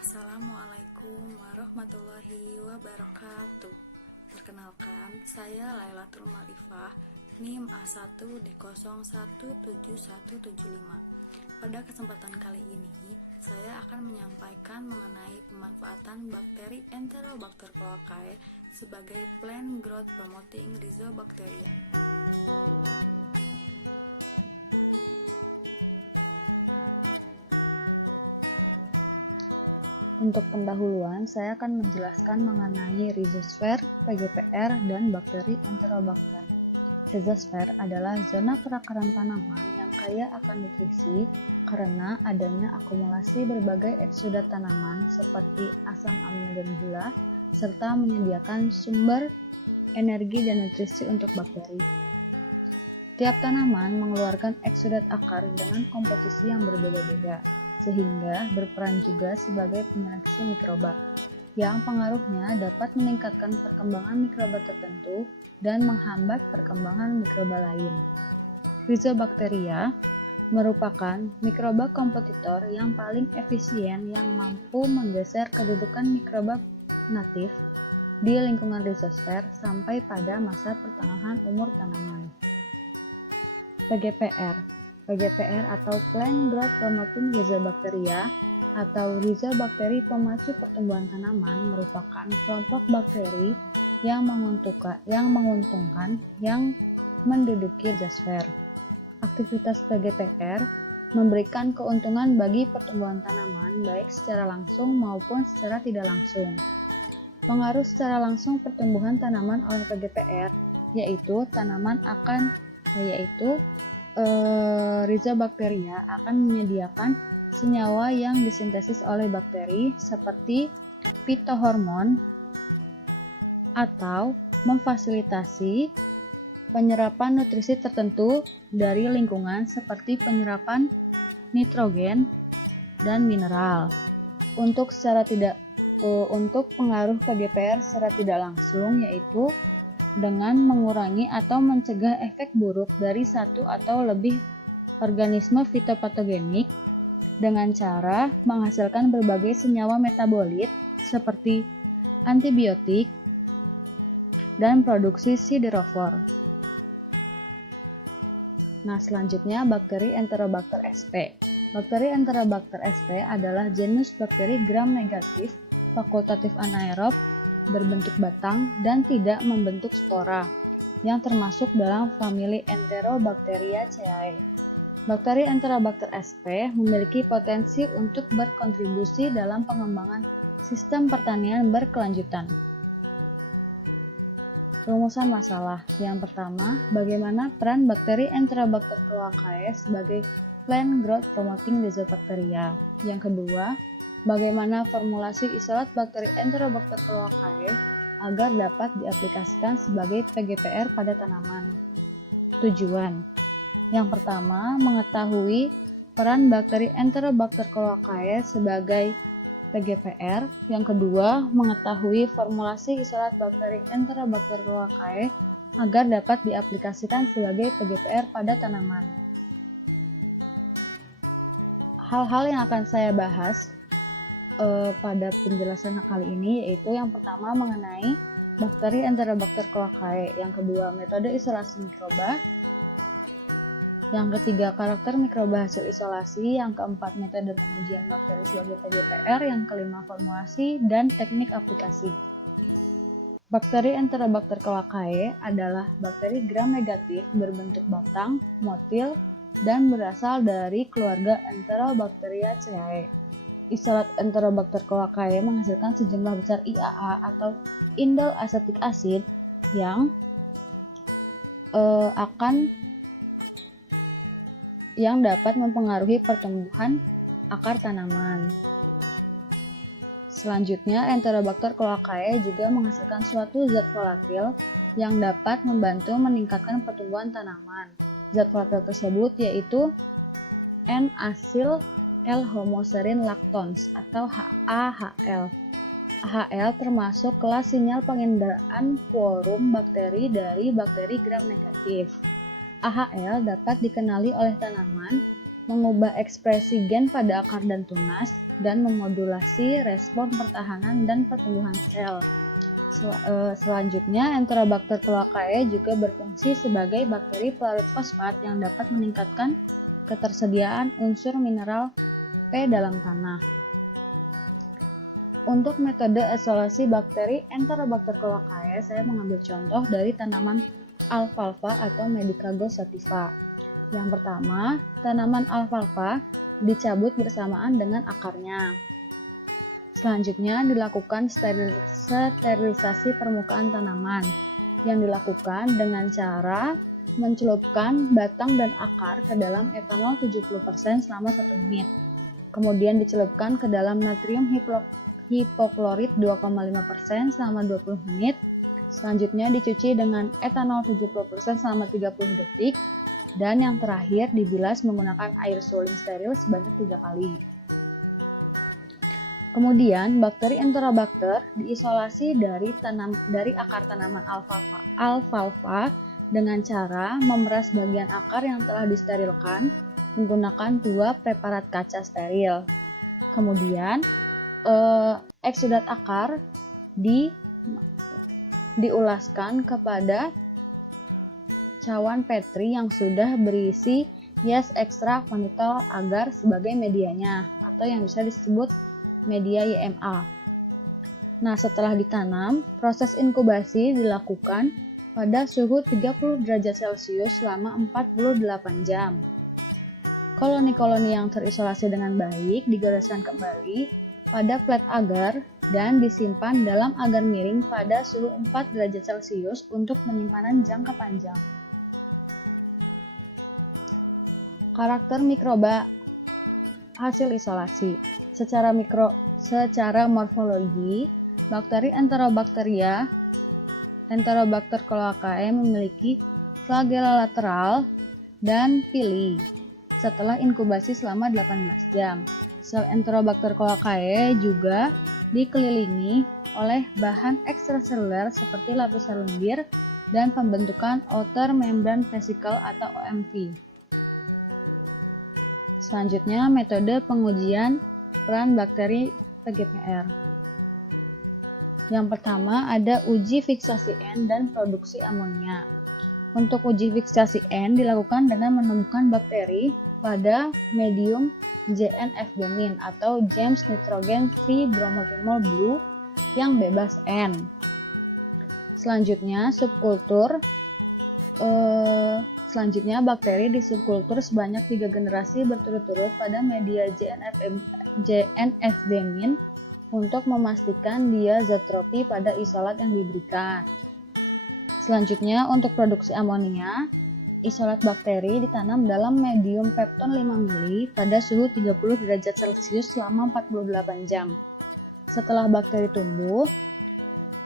Assalamualaikum warahmatullahi wabarakatuh. Perkenalkan, saya Lailatul Marifah, NIM A1D017175. Pada kesempatan kali ini, saya akan menyampaikan mengenai pemanfaatan bakteri Enterobacter cloacae sebagai plant growth promoting rhizobacteria. Untuk pendahuluan, saya akan menjelaskan mengenai rhizosfer, PGPR, dan bakteri Enterobacter. Rhizosfer adalah zona perakaran tanaman yang kaya akan nutrisi karena adanya akumulasi berbagai eksudat tanaman seperti asam amino dan gula, serta menyediakan sumber energi dan nutrisi untuk bakteri. Tiap tanaman mengeluarkan eksudat akar dengan komposisi yang berbeda-beda, sehingga berperan juga sebagai penyeleksi mikroba, yang pengaruhnya dapat meningkatkan perkembangan mikroba tertentu dan menghambat perkembangan mikroba lain. Rhizobacteria merupakan mikroba kompetitor yang paling efisien yang mampu menggeser kedudukan mikroba natif di lingkungan rhizosfer sampai pada masa pertengahan umur tanaman. PGPR atau Plant Growth Promoting Rhizobacteria atau rhizobakteri pemacu pertumbuhan tanaman merupakan kelompok bakteri yang menguntungkan yang menduduki rhizosfer. Aktivitas PGPR memberikan keuntungan bagi pertumbuhan tanaman baik secara langsung maupun secara tidak langsung. Pengaruh secara langsung pertumbuhan tanaman oleh PGPR yaitu Rhizobacteria akan menyediakan senyawa yang disintesis oleh bakteri seperti fitohormon atau memfasilitasi penyerapan nutrisi tertentu dari lingkungan seperti penyerapan nitrogen dan mineral. Untuk pengaruh PGPR secara tidak langsung yaitu dengan mengurangi atau mencegah efek buruk dari satu atau lebih organisme fitopatogenik dengan cara menghasilkan berbagai senyawa metabolit seperti antibiotik dan produksi siderofor. Nah, selanjutnya bakteri Enterobacter sp. Bakteri Enterobacter sp adalah genus bakteri gram-negatif, fakultatif anaerob, berbentuk batang dan tidak membentuk spora, yang termasuk dalam famili Enterobacteriaceae. Bakteri Enterobacter sp memiliki potensi untuk berkontribusi dalam pengembangan sistem pertanian berkelanjutan. Rumusan masalah. Yang pertama, bagaimana peran bakteri Enterobacter cloacae sebagai plant growth promoting rhizobacteria. Yang kedua, bagaimana formulasi isolat bakteri Enterobacter cloacae agar dapat diaplikasikan sebagai PGPR pada tanaman. Tujuan. Yang pertama, mengetahui peran bakteri Enterobacter cloacae sebagai PGPR. Yang kedua, mengetahui formulasi isolat bakteri Enterobacter cloacae agar dapat diaplikasikan sebagai PGPR pada tanaman. Hal-hal yang akan saya bahas pada penjelasan kali ini yaitu yang pertama mengenai bakteri Enterobacter cloacae, yang kedua metode isolasi mikroba, yang ketiga karakter mikroba hasil isolasi, yang keempat metode pengujian bakteri sebagai PGPR, yang kelima formulasi dan teknik aplikasi. Bakteri Enterobacter cloacae adalah bakteri gram-negatif berbentuk batang, motil, dan berasal dari keluarga Enterobacteriaceae. Isolat Enterobacter cloacae menghasilkan sejumlah besar IAA atau indol acetic acid yang dapat mempengaruhi pertumbuhan akar tanaman. Selanjutnya, Enterobacter cloacae juga menghasilkan suatu zat volatil yang dapat membantu meningkatkan pertumbuhan tanaman. Zat volatil tersebut yaitu N-acyl L-homoserine lactons atau AHL. AHL termasuk kelas sinyal penginderaan quorum bakteri dari bakteri gram-negatif. AHL dapat dikenali oleh tanaman mengubah ekspresi gen pada akar dan tunas, dan memodulasi respon pertahanan dan pertumbuhan sel. Selanjutnya, Enterobacter cloacae juga berfungsi sebagai bakteri pelarut fosfat yang dapat meningkatkan ketersediaan unsur mineral P dalam tanah. Untuk metode isolasi bakteri Enterobacter cloacae, saya mengambil contoh dari tanaman alfalfa atau Medicago sativa. Yang pertama, tanaman alfalfa dicabut bersamaan dengan akarnya. Selanjutnya dilakukan sterilisasi permukaan tanaman yang dilakukan dengan cara mencelupkan batang dan akar ke dalam etanol 70% selama 1 menit. Kemudian dicelupkan ke dalam natrium hipoklorit 2,5% selama 20 menit. Selanjutnya dicuci dengan etanol 70% selama 30 detik. Dan yang terakhir dibilas menggunakan air suling steril sebanyak 3 kali. Kemudian bakteri Enterobacter diisolasi dari akar tanaman alfalfa dengan cara memeras bagian akar yang telah disterilkan menggunakan 2 preparat kaca steril. Kemudian eksudat akar diulaskan kepada cawan Petri yang sudah berisi yeast extract mannitol agar sebagai medianya, atau yang bisa disebut media YMA. Nah, setelah ditanam, proses inkubasi dilakukan pada suhu 30 derajat Celcius selama 48 jam. Koloni-koloni yang terisolasi dengan baik digoreskan kembali pada flat agar dan disimpan dalam agar miring pada suhu 4 derajat Celcius untuk penyimpanan jangka panjang. Karakter mikroba hasil isolasi. Secara morfologi, bakteri Enterobacter cloacae memiliki flagella lateral dan pili setelah inkubasi selama 18 jam. Sel Enterobacter cloacae juga dikelilingi oleh bahan ekstraseluler seperti lapisan lendir dan pembentukan outer membrane vesicle atau OMV. Selanjutnya, metode pengujian peran bakteri PGPR. Yang pertama ada uji fiksasi N dan produksi amonia. Untuk uji fiksasi N dilakukan dengan menemukan bakteri pada medium JNF-demin atau James Nitrogen Free Bromothymol Blue yang bebas N. Selanjutnya bakteri di subkultur sebanyak 3 generasi berturut-turut pada media JNF-demin untuk memastikan diazotropi pada isolat yang diberikan. Selanjutnya, untuk produksi amonia, isolat bakteri ditanam dalam medium pepton 5 ml pada suhu 30 derajat Celcius selama 48 jam. Setelah bakteri tumbuh,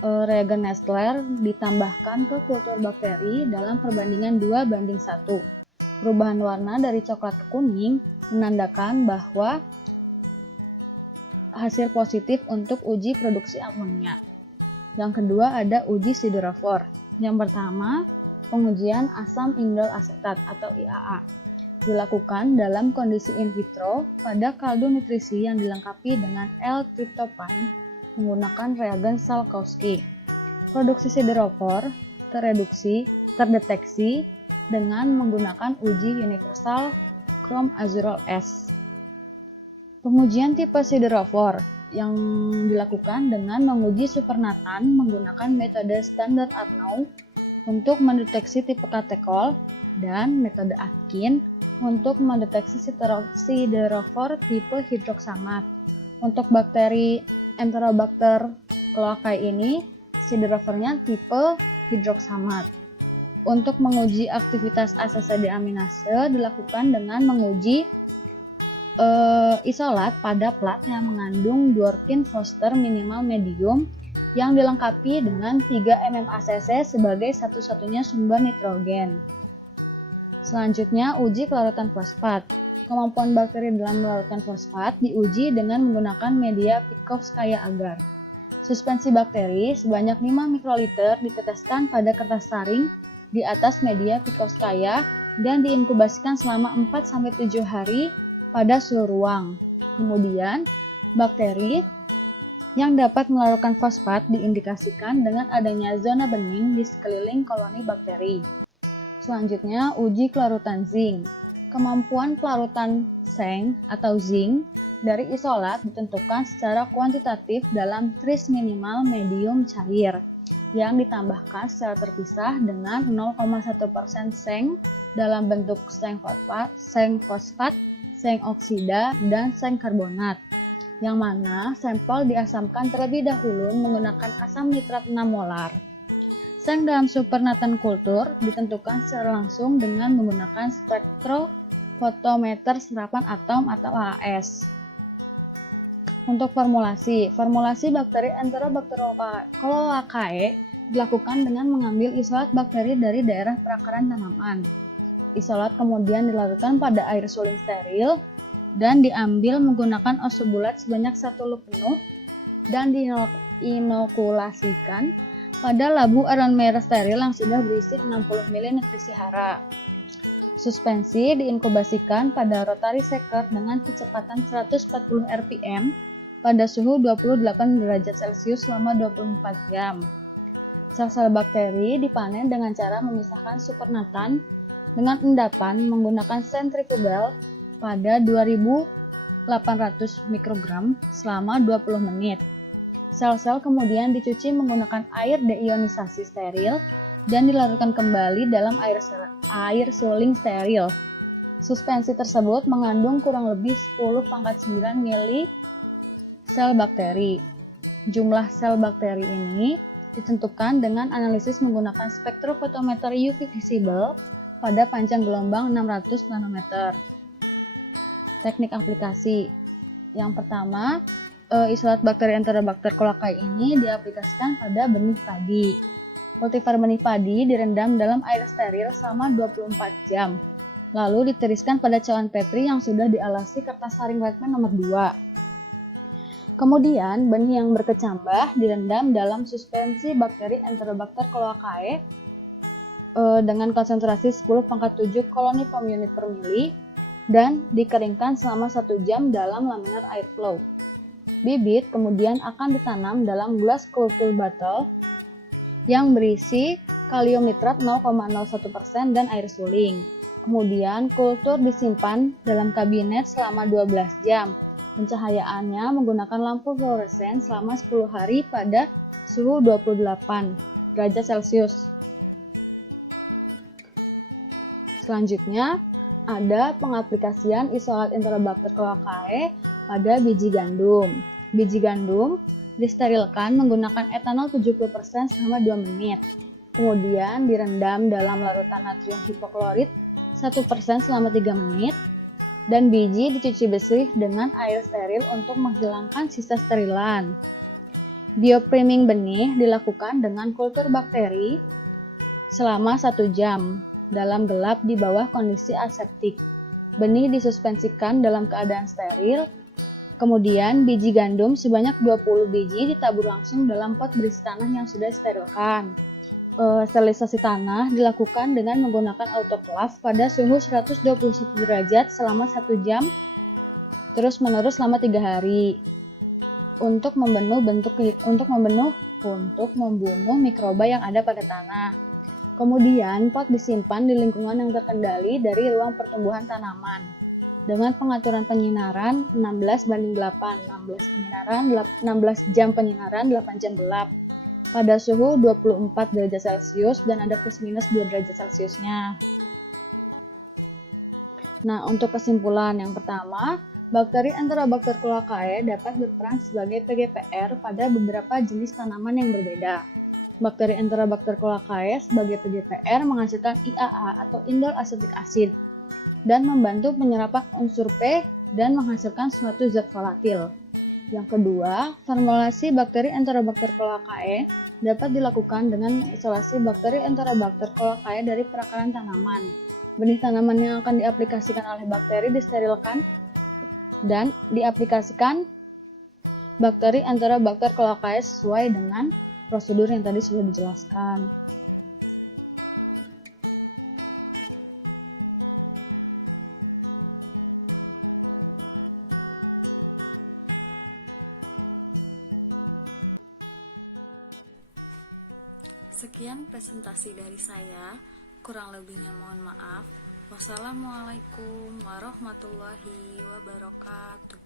reagen Nestler ditambahkan ke kultur bakteri dalam perbandingan 2:1. Perubahan warna dari coklat ke kuning menandakan bahwa hasil positif untuk uji produksi amonia. Yang kedua ada uji siderofor. Yang pertama, pengujian asam indol asetat atau IAA dilakukan dalam kondisi in vitro pada kaldu nutrisi yang dilengkapi dengan L-triptopan menggunakan reagen Salkowski. Produksi siderofor terdeteksi dengan menggunakan uji universal Chrome Azurol S. Pengujian tipe siderofor yang dilakukan dengan menguji supernatan menggunakan metode standar Arnold untuk mendeteksi tipe katekol dan metode Atkin untuk mendeteksi siderofor tipe hidroksamat. Untuk bakteri Enterobacter cloacae ini, siderofornya tipe hidroksamat. Untuk menguji aktivitas ACC deaminase dilakukan dengan menguji isolat pada plat yang mengandung Dworkin Foster minimal medium yang dilengkapi dengan 3 mmACC sebagai satu-satunya sumber nitrogen. Selanjutnya, uji kelarutan fosfat. Kemampuan bakteri dalam melarutkan fosfat diuji dengan menggunakan media Pitkovskaya agar. Suspensi bakteri sebanyak 5 mikroliter diteteskan pada kertas saring di atas media Pitkovskaya dan diinkubasikan selama 4-7 hari pada suhu ruang. Kemudian, bakteri yang dapat melarutkan fosfat diindikasikan dengan adanya zona bening di sekeliling koloni bakteri. Selanjutnya, uji kelarutan zinc. Kemampuan pelarutan seng atau zinc dari isolat ditentukan secara kuantitatif dalam tris minimal medium cair yang ditambahkan secara terpisah dengan 0,1% seng dalam bentuk seng fosfat, seng oksida, dan seng karbonat, yang mana sampel diasamkan terlebih dahulu menggunakan asam nitrat 6 molar. Seng dalam supernatant kultur ditentukan secara langsung dengan menggunakan spektrofotometer serapan atom atau AAS. Untuk formulasi bakteri Enterobacter cloacae dilakukan dengan mengambil isolat bakteri dari daerah perakaran tanaman. Isolat kemudian dilarutkan pada air suling steril dan diambil menggunakan oso bulat sebanyak 1 lup penuh dan diinokulasikan pada labu aron merah steril yang sudah berisi 60 ml nutrisi hara. Suspensi diinkubasikan pada rotary shaker dengan kecepatan 140 rpm pada suhu 28 derajat Celcius selama 24 jam. Sel-sel bakteri dipanen dengan cara memisahkan supernatant dengan endapan menggunakan sentrifugal pada 2800 mikrogram selama 20 menit. Sel-sel kemudian dicuci menggunakan air deionisasi steril dan dilarutkan kembali dalam air suling steril. Suspensi tersebut mengandung kurang lebih 10⁹ mili sel bakteri. Jumlah sel bakteri ini ditentukan dengan analisis menggunakan spektrofotometer UV visible pada panjang gelombang 600 nanometer. Teknik aplikasi. Yang pertama, isolat bakteri Enterobacter cloacae ini diaplikasikan pada benih padi. Kultivar benih padi direndam dalam air steril selama 24 jam. Lalu ditiriskan pada cawan petri yang sudah dialasi kertas saring Redman nomor 2. Kemudian, benih yang berkecambah direndam dalam suspensi bakteri Enterobacter cloacae dengan konsentrasi 10⁻7 koloni per unit per mili dan dikeringkan selama 1 jam dalam laminar airflow. Bibit kemudian akan ditanam dalam glass culture bottle yang berisi kalium nitrat 0,01% dan air suling. Kemudian kultur disimpan dalam kabinet selama 12 jam. Pencahayaannya menggunakan lampu fluoresen selama 10 hari pada suhu 28 derajat Celcius. Selanjutnya, ada pengaplikasian isolat Enterobacter cloacae pada biji gandum. Biji gandum disterilkan menggunakan etanol 70% selama 2 menit. Kemudian direndam dalam larutan natrium hipoklorit 1% selama 3 menit. Dan biji dicuci bersih dengan air steril untuk menghilangkan sisa sterilan. Biopriming benih dilakukan dengan kultur bakteri selama 1 jam dalam gelap di bawah kondisi aseptik. Benih disuspensikan dalam keadaan steril. Kemudian biji gandum sebanyak 20 biji ditabur langsung dalam pot berisi tanah yang sudah disterilkan. Sterilisasi tanah dilakukan dengan menggunakan autoclave pada suhu 121 derajat selama 1 jam terus-menerus selama 3 hari untuk membunuh mikroba yang ada pada tanah. Kemudian pot disimpan di lingkungan yang terkendali dari ruang pertumbuhan tanaman dengan pengaturan penyinaran 16:8, 16 jam penyinaran, 8 jam gelap pada suhu 24 derajat Celcius dan ada plus minus 2 derajat Celciusnya. Nah, untuk kesimpulan yang pertama, bakteri Enterobacter cloacae dapat berperan sebagai PGPR pada beberapa jenis tanaman yang berbeda. Bakteri Enterobacter cloacae sebagai PGPR menghasilkan IAA atau indol acetic acid dan membantu penyerapan unsur P dan menghasilkan suatu zat volatil. Yang kedua, formulasi bakteri Enterobacter cloacae dapat dilakukan dengan mengisolasi bakteri Enterobacter cloacae dari perakaran tanaman. Benih tanaman yang akan diaplikasikan oleh bakteri disterilkan dan diaplikasikan bakteri Enterobacter cloacae sesuai dengan prosedur yang tadi sudah dijelaskan. Sekian presentasi dari saya, kurang lebihnya mohon maaf. Wassalamualaikum warahmatullahi wabarakatuh.